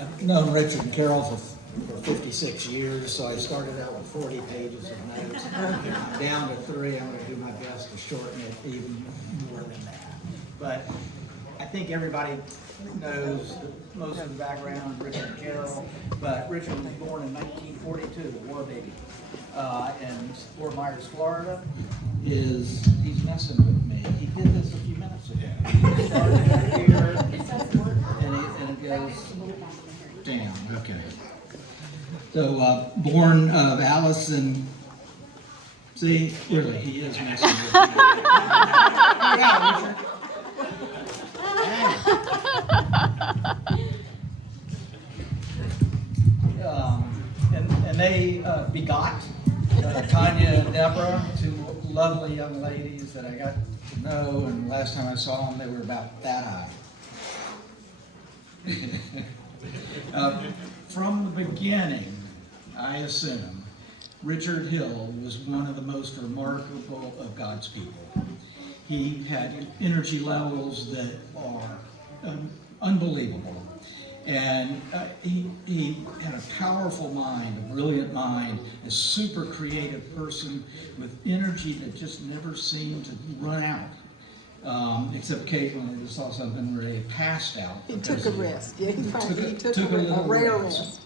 I've known Richard and Carol for 56 years, so I started out with 40 pages of notes. Down to 3, I'm gonna do my best to shorten it even more than that. But I think everybody knows most of the background of Richard and Carol, but Richard was born in 1942, a war baby, in Fort Myers, Florida. He's messing with me. He did this a few minutes ago. He started right here, and it goes down. Okay. So, born of Alice and, see, really, he is messing with me. Yeah, Richard. And they begot Tanya and Deborah, two lovely young ladies that I got to know, and last time I saw them, they were about that high. From the beginning, I assume, Richard Hill was one of the most remarkable of God's people. He had energy levels that are unbelievable. And he had a powerful mind, a brilliant mind, a super creative person with energy that just never seemed to run out. Except occasionally I just saw something where he passed out. He took a rest. Yeah, he took a a rare rest.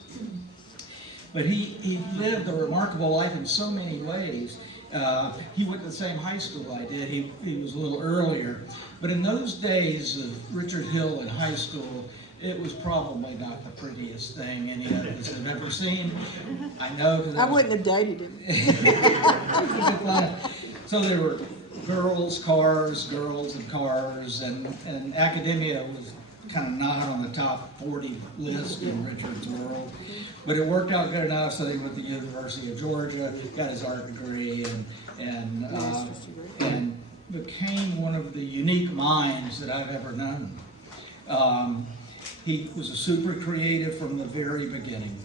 But he lived a remarkable life in so many ways. He went to the same high school I did. He was a little earlier. But in those days of Richard Hill in high school, it was probably not the prettiest thing any of us have ever seen. I know. I wouldn't have dated him. So there were girls and cars, and academia was kind of not on the top 40 list in Richard's world. But it worked out good enough, so he went to the University of Georgia, got his art degree, and became one of the unique minds that I've ever known. He was a super creative from the very beginning.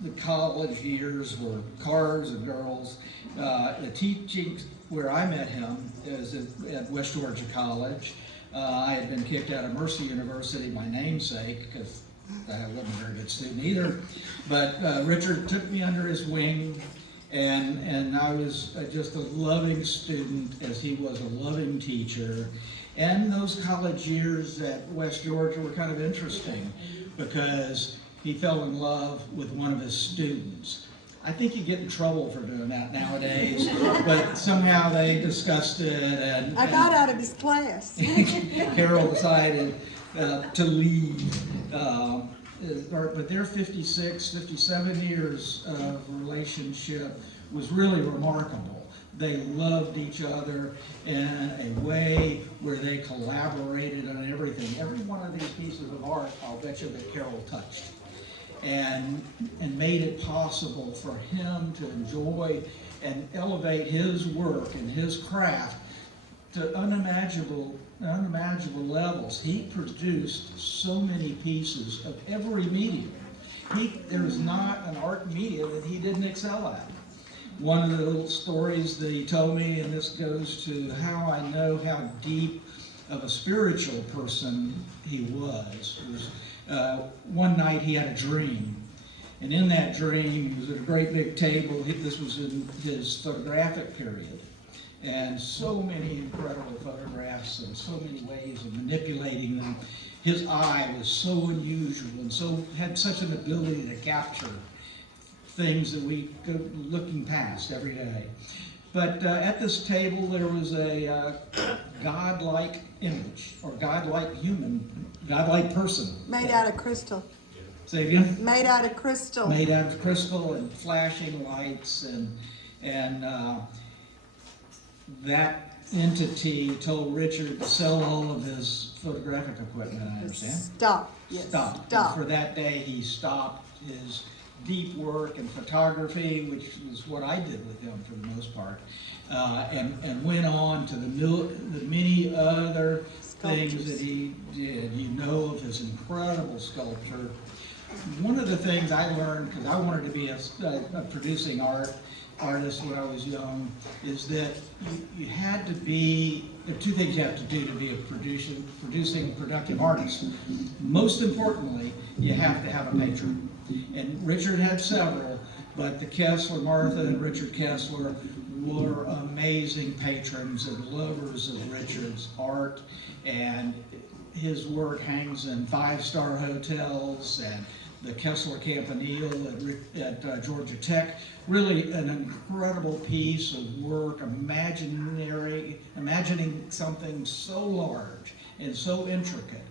The college years were cars and girls. The teaching where I met him is at West Georgia College. I had been kicked out of Mercer University, my namesake, because I wasn't a very good student either. But Richard took me under his wing, and I was just a loving student as he was a loving teacher. And those college years at West Georgia were kind of interesting because he fell in love with one of his students. I think you get in trouble for doing that nowadays, but somehow they discussed it. And I got out of his class. Carol decided to leave. But their 57 years of relationship was really remarkable. They loved each other in a way where they collaborated on everything. Every one of these pieces of art, I'll bet you that Carol touched. And made it possible for him to enjoy and elevate his work and his craft to unimaginable levels. He produced so many pieces of every medium. There's not an art medium that he didn't excel at. One of the little stories that he told me, and this goes to how I know how deep of a spiritual person he was one night he had a dream. And in that dream, he was at a great big table. This was in his photographic period. And so many incredible photographs and so many ways of manipulating them. His eye was so unusual and had such an ability to capture things that we go looking past every day. But at this table there was a godlike image, or godlike human, godlike person. Made out of crystal. Say again? Made out of crystal. Made out of crystal and flashing lights, and that entity told Richard to sell all of his photographic equipment, I understand. Stop. Yes. Stop. Stop. And for that day, he stopped his deep work in photography, which is what I did with him for the most part, and went on to the many other things that he did. You know of his incredible sculpture. One of the things I learned, because I wanted to be a producing art, artist when I was young is that you had to be, there are two things you have to do to be a producing productive artist. Most importantly, you have to have a patron. And Richard had several, but the Kessler, Martha and Richard Kessler, were amazing patrons and lovers of Richard's art, and his work hangs in five-star hotels and the Kessler Campanile at Georgia Tech. Really an incredible piece of work, imagining something so large and so intricate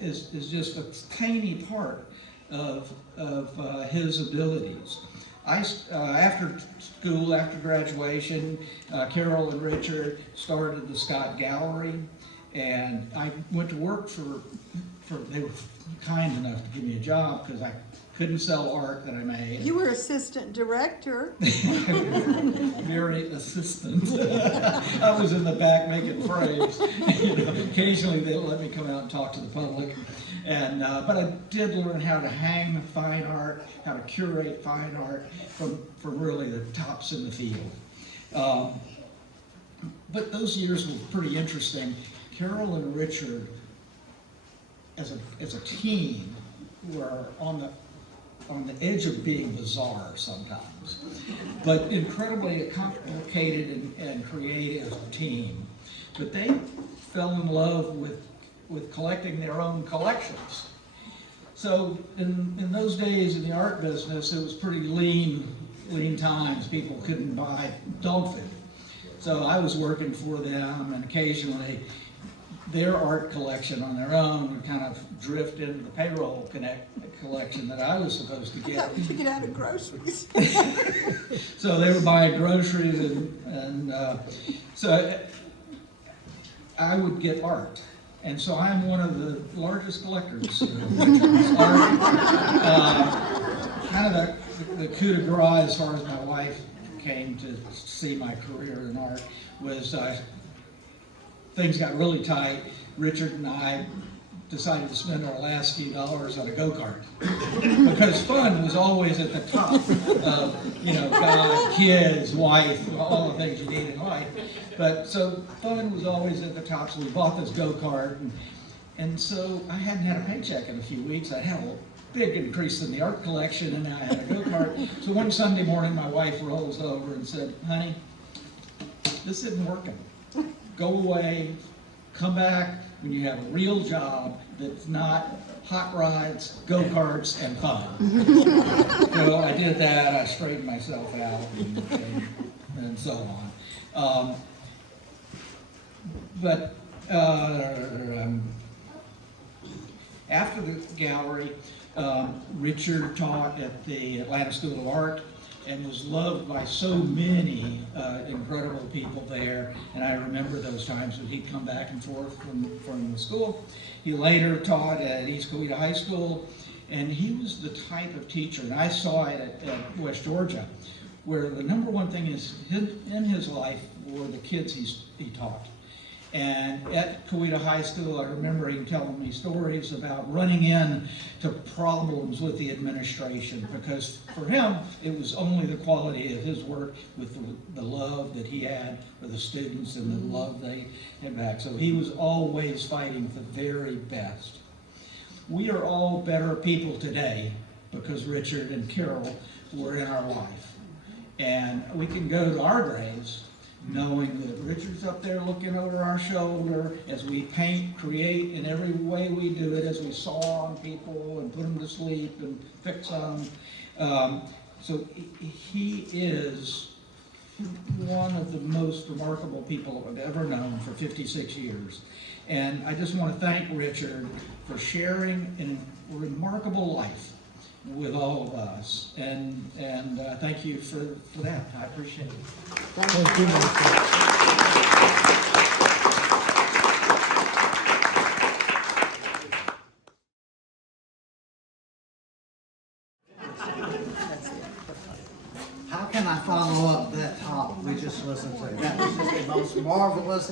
is just a tiny part of his abilities. After school, after graduation, Carol and Richard started the Scott Gallery, and I went to work for they were kind enough to give me a job because I couldn't sell art that I made. You were assistant director. Very assistant. I was in the back making frames. Occasionally they'll let me come out and talk to the public. And but I did learn how to hang fine art, how to curate fine art from really the tops in the field. But those years were pretty interesting. Carol and Richard, as a team, were on the edge of being bizarre sometimes, but incredibly complicated and creative team. But they fell in love with collecting their own collections. So in those days in the art business, it was pretty lean times. People couldn't buy dog food. So I was working for them, and occasionally their art collection on their own would kind of drift into the payroll collection that I was supposed to get. To get out of groceries. So they were buying groceries, and so I would get art. And so I'm one of the largest collectors of Richard's art. Kind of the coup de grace as far as my wife came to see my career in art was things got really tight. Richard and I decided to spend our last few dollars on a go-kart because fun was always at the top of, God, kids, wife, all the things you need in life. But so fun was always at the top, so we bought this go-kart, and so I hadn't had a paycheck in a few weeks. I had a big increase in the art collection, and now I had a go-kart. So one Sunday morning, my wife rolls over and said, "Honey, this isn't working. Go away, come back when you have a real job that's not hot rods, go-karts, and fun." So I did that. I straightened myself out and so on. But after the gallery, Richard taught at the Atlanta School of Art and was loved by so many incredible people there. And I remember those times when he'd come back and forth from the school. He later taught at East Coweta High School, and he was the type of teacher, and I saw it at West Georgia, where the number one thing is in his life were the kids he taught. And at Coweta High School, I remember him telling me stories about running into problems with the administration, because for him, it was only the quality of his work with the love that he had for the students and the love they had back. So he was always fighting for the very best. We are all better people today because Richard and Carol were in our life. And we can go to our graves knowing that Richard's up there looking over our shoulder as we paint, create in every way we do it, as we saw on people and put them to sleep and fix them. So he is one of the most remarkable people I've ever known for 56 years. And I just want to thank Richard for sharing a remarkable life with all of us, and thank you for that. I appreciate it. Thank you. How can I follow up that talk we just listened to? That was just the most marvelous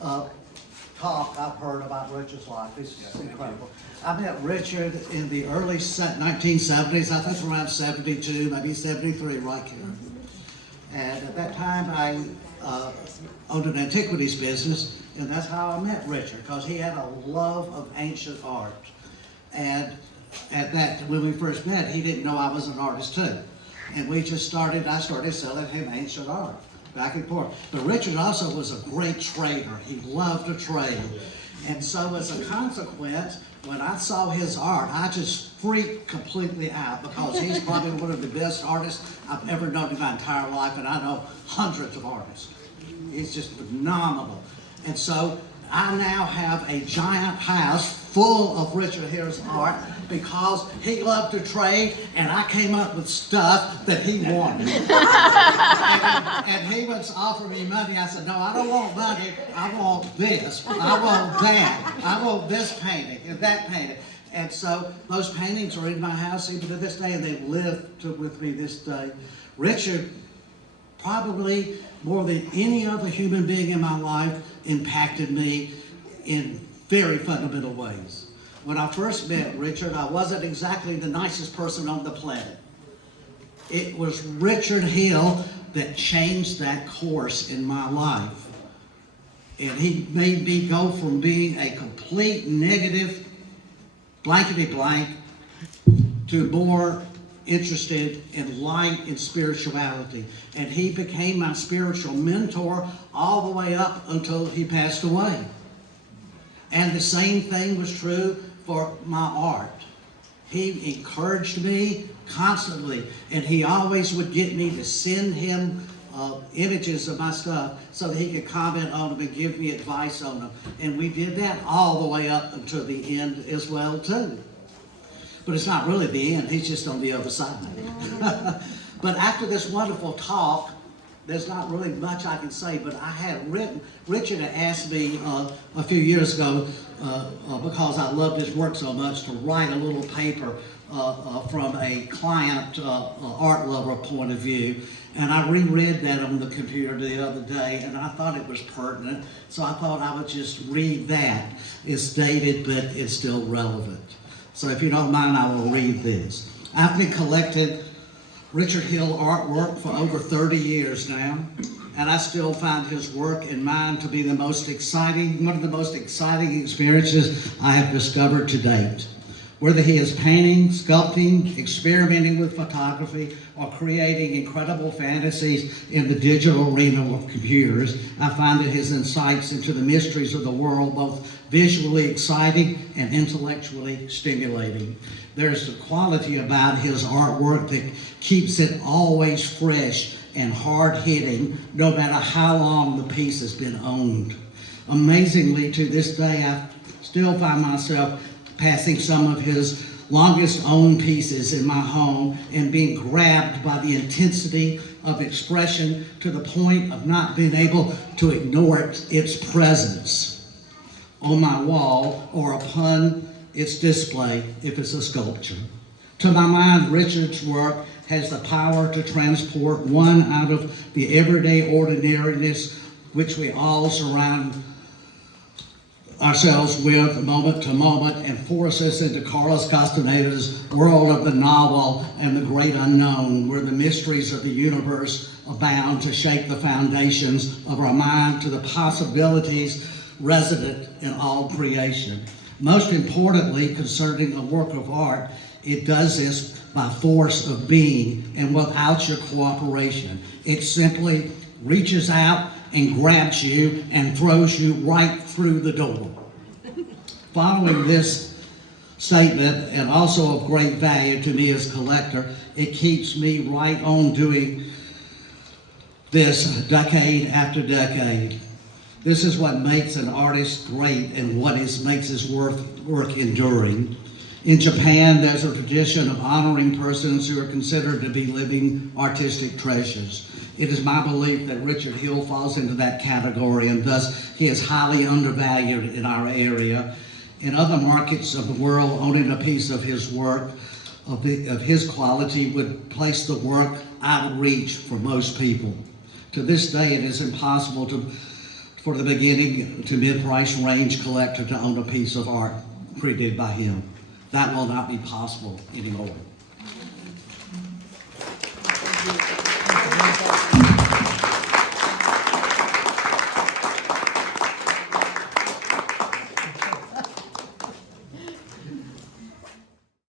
talk I've heard about Richard's life. It's just incredible. I met Richard in the early 1970s. I think around 72, maybe 73, right here. And at that time, I owned an antiquities business, and that's how I met Richard, because he had a love of ancient art. And when we first met, he didn't know I was an artist too. And I started selling him ancient art back and forth. But Richard also was a great trader. He loved to trade. And so as a consequence, when I saw his art, I just freaked completely out, because he's probably one of the best artists I've ever known in my entire life, and I know hundreds of artists. He's just phenomenal. And so I now have a giant house full of Richard Hill's art, because he loved to trade, and I came up with stuff that he wanted. and he was offering me money. I said, no, I don't want money. I want this. I want that. I want this painting and that painting. And so those paintings are in my house even to this day, and they've lived with me this day. Richard, probably more than any other human being in my life, impacted me in very fundamental ways. When I first met Richard, I wasn't exactly the nicest person on the planet. It was Richard Hill that changed that course in my life. And he made me go from being a complete negative, blankety blank, to more interested in light and spirituality. And he became my spiritual mentor all the way up until he passed away. And the same thing was true for my art. He encouraged me constantly, and he always would get me to send him images of my stuff so that he could comment on them and give me advice on them. And we did that all the way up until the end as well too. But it's not really the end, he's just on the other side. But after this wonderful talk, there's not really much I can say, but I had written, Richard had asked me a few years ago, because I loved his work so much, to write a little paper from a client art lover point of view. And I reread that on the computer the other day, and I thought it was pertinent, so I thought I would just read that. It's dated, but it's still relevant. So if you don't mind, I will read this. I've been collecting Richard Hill artwork for over 30 years now, and I still find his work and mine to be one of the most exciting experiences I have discovered to date. Whether he is painting, sculpting, experimenting with photography, or creating incredible fantasies in the digital arena of computers, I find that his insights into the mysteries of the world both visually exciting and intellectually stimulating. There's a quality about his artwork that keeps it always fresh and hard-hitting, no matter how long the piece has been owned. Amazingly, to this day, I still find myself passing some of his longest owned pieces in my home and being grabbed by the intensity of expression to the point of not being able to ignore its presence on my wall or upon its display if it's a sculpture. To my mind, Richard's work has the power to transport one out of the everyday ordinariness which we all surround ourselves with moment to moment, and force us into Carlos Castaneda's world of the novel and the great unknown, where the mysteries of the universe abound to shake the foundations of our mind to the possibilities resident in all creation. Most importantly, concerning a work of art, it does this by force of being and without your cooperation. It simply reaches out and grabs you and throws you right through the door. Following this statement, and also of great value to me as a collector, it keeps me right on doing this decade after decade. This is what makes an artist great and what makes his work enduring. In Japan, there's a tradition of honoring persons who are considered to be living artistic treasures. It is my belief that Richard Hill falls into that category, and thus he is highly undervalued in our area. In other markets of the world, owning a piece of his work, of his quality, would place the work out of reach for most people. To this day, it is impossible for the beginning to mid-price range collector to own a piece of art created by him. That will not be possible anymore.